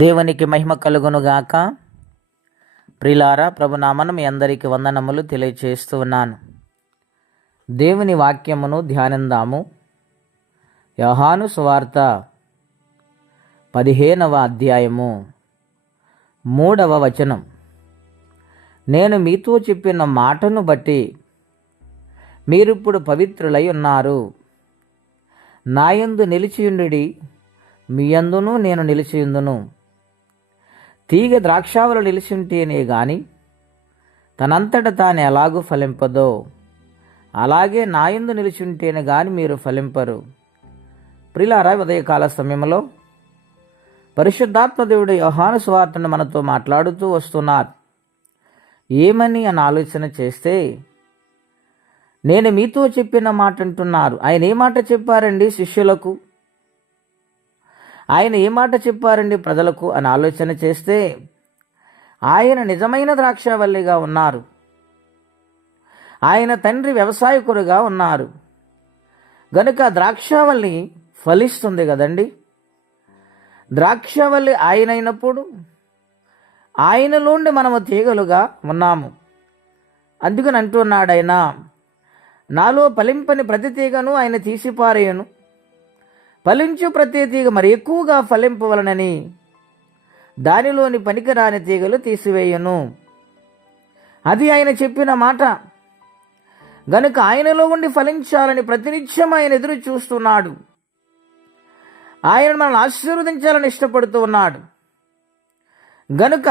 దేవునికి మహిమ కలుగునుగాక. ప్రియులారా, ప్రభునామన మీ అందరికీ వందనములు తెలియచేస్తూ ఉన్నాను. దేవుని వాక్యమును ధ్యానిందాము. యోహాను సువార్త 15వ అధ్యాయము 3వ వచనం. నేను మీతో చెప్పిన మాటను బట్టి మీరిప్పుడు పవిత్రులై ఉన్నారు. నాయందు నిలిచియుండుడి, మీ యందును నేను నిలిచియుందును. తీగ ద్రాక్షావళి నిలిచింటేనే గాని తనంతట తాను ఎలాగూ ఫలింపదో, అలాగే నాయందు నిలిచుంటేనే గాని మీరు ఫలింపరు. ప్రియులారా, ఉదయకాల సమయంలో పరిశుద్ధాత్మ దేవుడు యోహాను సువార్తను మనతో మాట్లాడుతూ వస్తున్నారు. ఏమని అని ఆలోచన చేస్తే, నేను మీతో చెప్పిన మాట అంటున్నారు. ఆయన ఏ మాట చెప్పారండి శిష్యులకు? ఆయన ఏ మాట చెప్పారండి ప్రజలకు అని ఆలోచన చేస్తే, ఆయన నిజమైన ద్రాక్షావల్లిగా ఉన్నారు. ఆయన తండ్రి వ్యవసాయకుడుగా ఉన్నారు. గనుక ద్రాక్షావల్లి ఫలిస్తుంది కదండి. ద్రాక్షావల్లి ఆయన అయినప్పుడు ఆయనలోండి మనము తీగలుగా ఉన్నాము. అందుకని అంటున్నాడు ఆయన, నాలో ఫలింపని ప్రతి తీగను ఆయన తీసిపారేయను, ఫలించు ప్రతి తీగ మరి ఎక్కువగా ఫలింపవలనని దానిలోని పనికిరాని తీగలు తీసివేయను. అది ఆయన చెప్పిన మాట. గనుక ఆయనలో ఉండి ఫలించాలని ప్రతినిత్యం ఆయన ఎదురు చూస్తున్నాడు. ఆయన మనల్ని ఆశీర్వదించాలని ఇష్టపడుతూ ఉన్నాడు. గనుక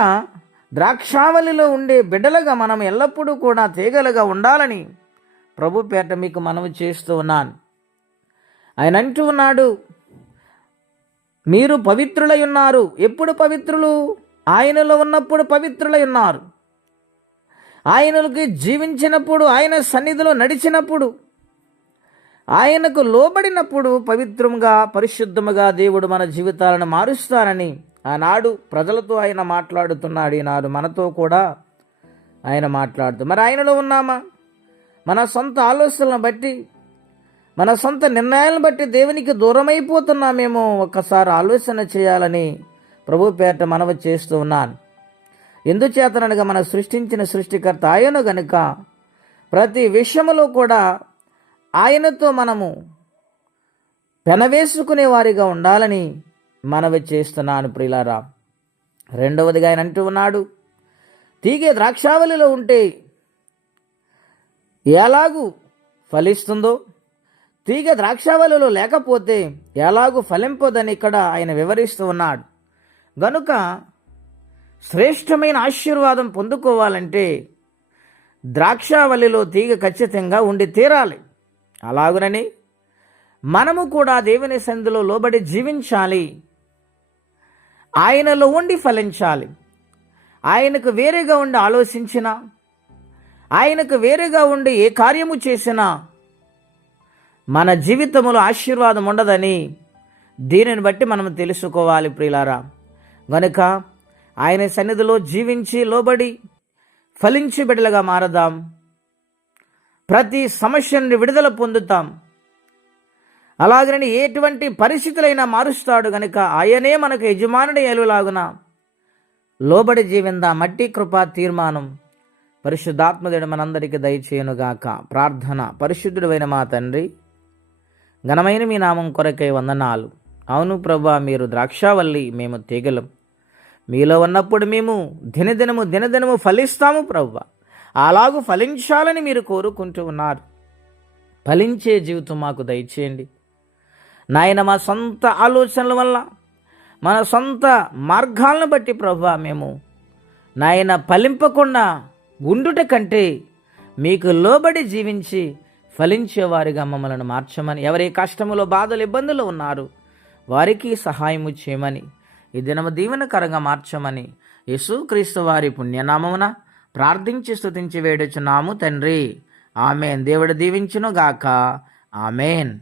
ద్రాక్షావళిలో ఉండే బిడ్డలుగా మనం ఎల్లప్పుడూ కూడా తీగలుగా ఉండాలని ప్రభు పేట మీకు మనవి చేస్తూ ఉన్నాను. ఆయన అంటూ ఉన్నాడు, మీరు పవిత్రులై ఉన్నారు. ఎప్పుడు పవిత్రులు? ఆయనలో ఉన్నప్పుడు పవిత్రులై ఉన్నారు. ఆయనకి జీవించినప్పుడు, ఆయన సన్నిధిలో నడిచినప్పుడు, ఆయనకు లోబడినప్పుడు పవిత్రంగా పరిశుద్ధముగా దేవుడు మన జీవితాలను మారుస్తానని ఆనాడు ప్రజలతో ఆయన మాట్లాడుతున్నాడు. ఈనాడు మనతో కూడా ఆయన మాట్లాడుతూ, మరి ఆయనలో ఉన్నామా? మన సొంత ఆలోచనలను బట్టి, మన సొంత నిర్ణయాలను బట్టి దేవునికి దూరమైపోతున్నామేమో ఒక్కసారి ఆలోచన చేయాలని ప్రభు పేట మనవి చేస్తూ ఉన్నాను. ఎందుచేతనగా మన సృష్టించిన సృష్టికర్త ఆయన గనుక ప్రతి విషయములో కూడా ఆయనతో మనము పెనవేసుకునే వారిగా ఉండాలని మనవి చేస్తున్నాను. ప్రియులారా, రెండవదిగా ఆయన అంటూ ఉన్నాడు, తీగే ద్రాక్షావళిలో ఉంటే ఎలాగూ ఫలిస్తుందో, తీగ ద్రాక్షావళిలో లేకపోతే ఎలాగూ ఫలింపదని ఇక్కడ ఆయన వివరిస్తూ ఉన్నాడు. గనుక శ్రేష్టమైన ఆశీర్వాదం పొందుకోవాలంటే ద్రాక్షావళిలో తీగ ఖచ్చితంగా ఉండి తీరాలి. అలాగునని మనము కూడా దేవుని సన్నిధిలో లోబడి జీవించాలి. ఆయనలో ఉండి ఫలించాలి. ఆయనకు వేరేగా ఉండి ఆలోచించినా, ఆయనకు వేరేగా ఉండి ఏ కార్యము చేసినా మన జీవితంలో ఆశీర్వాదం ఉండదని దీనిని బట్టి మనం తెలుసుకోవాలి. ప్రియులారా, గనుక ఆయన సన్నిధిలో జీవించి లోబడి ఫలించి బిడ్డలుగా మారదాం. ప్రతి సమస్య నుండి విడుదల పొందుతాం. అలాగని ఎటువంటి పరిస్థితులైనా మారుస్తాడు. గనుక ఆయనే మనకు యజమానుడి ఏలులాగున లోబడి జీవిందా. మట్టి కృపా తీర్మానం పరిశుద్ధాత్మదేవుడు మనందరికీ దయచేయునుగాక. ప్రార్థన. పరిశుద్ధుడైన మా తండ్రి, ఘనమైన మీ నామం కొరకై వందనాలు. అవును ప్రభువా, మీరు ద్రాక్షావల్లి, మేము తీగలం. మీలో ఉన్నప్పుడు మేము దినదినము ఫలిస్తాము ప్రభువా. అలాగూ ఫలించాలని మీరు కోరుకుంటూ ఉన్నారు. ఫలించే జీవితం మాకు దయచేయండి నాయన. మా సొంత ఆలోచనల వల్ల, మన సొంత మార్గాలను బట్టి ప్రభువా, మేము నాయన ఫలింపకుండా ఉండుట కంటే మీకు లోబడి జీవించి ఫలించేవారిగా మమ్మల్ని మార్చమని, ఎవరి కష్టములో బాధలు ఇబ్బందులు ఉన్నారు వారికి సహాయము చేయమని, ఈ దినము దీవెనకరంగా మార్చమని యేసుక్రీస్తు వారి పుణ్యనామమున ప్రార్థించి స్తుతించి వేడుచున్నాము తండ్రి. ఆమెన్. దేవుడు దీవించును గాక. ఆమెన్.